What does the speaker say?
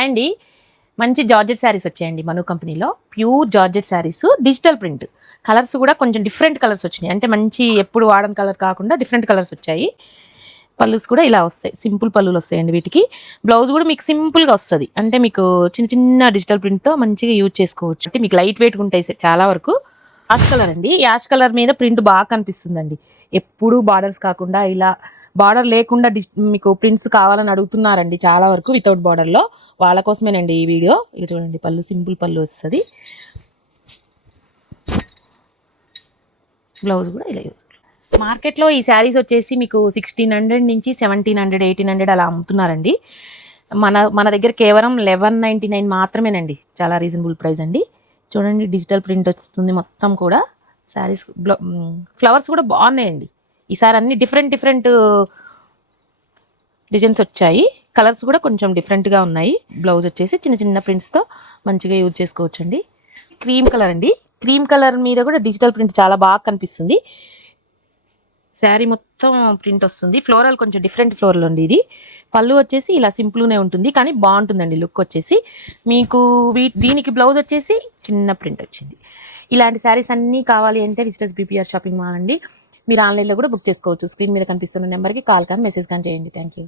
Hi అండి, మంచి georgette saris వచ్చాయండి మను కంపెనీలో. Pure georgette saris, digital print. Colours కూడా కొంచెం డిఫరెంట్ కలర్స్ వచ్చినాయి, అంటే మంచి ఎప్పుడు వాడని కలర్ కాకుండా డిఫరెంట్ కలర్స్ వచ్చాయి. పళ్ళుస్ కూడా ఇలా వస్తాయి, సింపుల్ పళ్ళులు వస్తాయండి వీటికి. బ్లౌజ్ కూడా మీకు సింపుల్గా వస్తుంది, అంటే మీకు చిన్న చిన్న డిజిటల్ ప్రింట్తో మంచిగా యూజ్ చేసుకోవచ్చు. అంటే మీకు లైట్ వెయిట్గా ఉంటాయి చాలా వరకు. యాష్ కలర్ అండి, యాష్ కలర్ మీద ప్రింట్ బాగా కనిపిస్తుందండి. ఎప్పుడు బార్డర్స్ కాకుండా ఇలా బార్డర్ లేకుండా మీకు ప్రింట్స్ కావాలని అడుగుతున్నారండి చాలా వరకు, వితౌట్ బార్డర్లో. వాళ్ళ కోసమేనండి ఈ వీడియో. ఇది చూడండి, పళ్ళు సింపుల్ పళ్ళు వస్తుంది, బ్లౌజ్ కూడా ఇలా యూజ్. మార్కెట్లో ఈ శారీస్ వచ్చేసి మీకు 1600 నుంచి 1700, 1800 అలా అమ్ముతున్నారండి. మన దగ్గర కేవలం 1199 మాత్రమేనండి, చాలా రీజనబుల్ ప్రైస్ అండి. చూడండి, డిజిటల్ ప్రింట్ వస్తుంది మొత్తం కూడా. శారీస్ ఫ్లవర్స్ కూడా బాగున్నాయండి ఈసారి, అన్ని డిఫరెంట్ డిజైన్స్ వచ్చాయి. కలర్స్ కూడా కొంచెం డిఫరెంట్గా ఉన్నాయి. బ్లౌజ్ వచ్చేసి చిన్న చిన్న ప్రింట్స్తో మంచిగా యూజ్ చేసుకోవచ్చండి. క్రీమ్ కలర్ అండి, క్రీమ్ కలర్ మీద కూడా డిజిటల్ ప్రింట్ చాలా బాగా కనిపిస్తుంది. శారీ మొత్తం ప్రింట్ వస్తుంది, ఫ్లోరల్ కొంచెం డిఫరెంట్ ఫ్లోరల్ అండి ఇది. పళ్ళు వచ్చేసి ఇలా సింపుల్గానే ఉంటుంది, కానీ బాగుంటుందండి లుక్ వచ్చేసి. మీకు దీనికి బ్లౌజ్ వచ్చేసి చిన్న ప్రింట్ వచ్చింది. ఇలాంటి శారీస్ అన్నీ కావాలి అంటే విజిటర్స్ బీపీఆర్ షాపింగ్ మాల్ అండి. మీరు ఆన్లైన్లో కూడా బుక్ చేసుకోవచ్చు. స్క్రీన్ మీద కనిపిస్తున్న నెంబర్కి కాల్ కానీ మెసేజ్ కానీ చేయండి. Thank you.